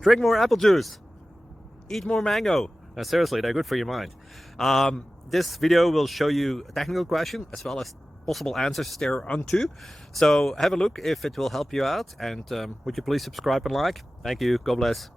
Drink more apple juice. Eat more mango. Seriously, they're good for your mind. This video will show you a technical question as well as possible answers thereunto. So have a look if it will help you out, and would you please subscribe and like? Thank you. God bless.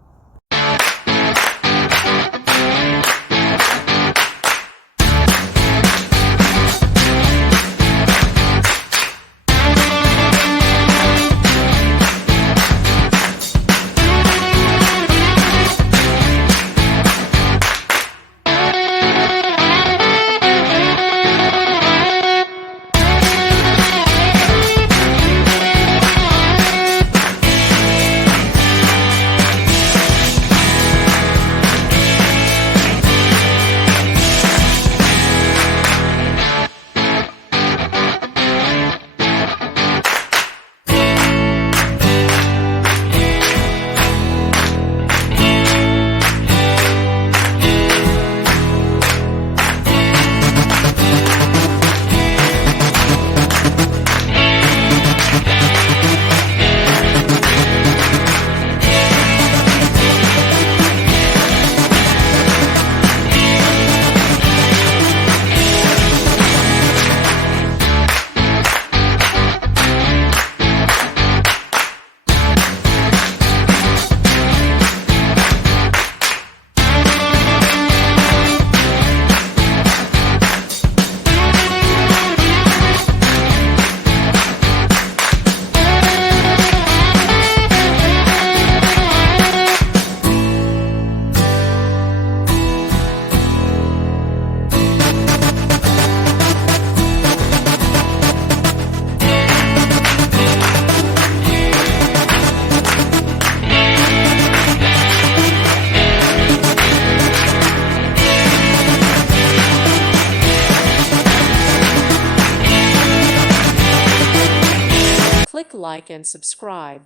Click like and subscribe.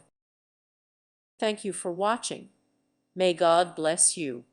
Thank you for watching. May God bless you.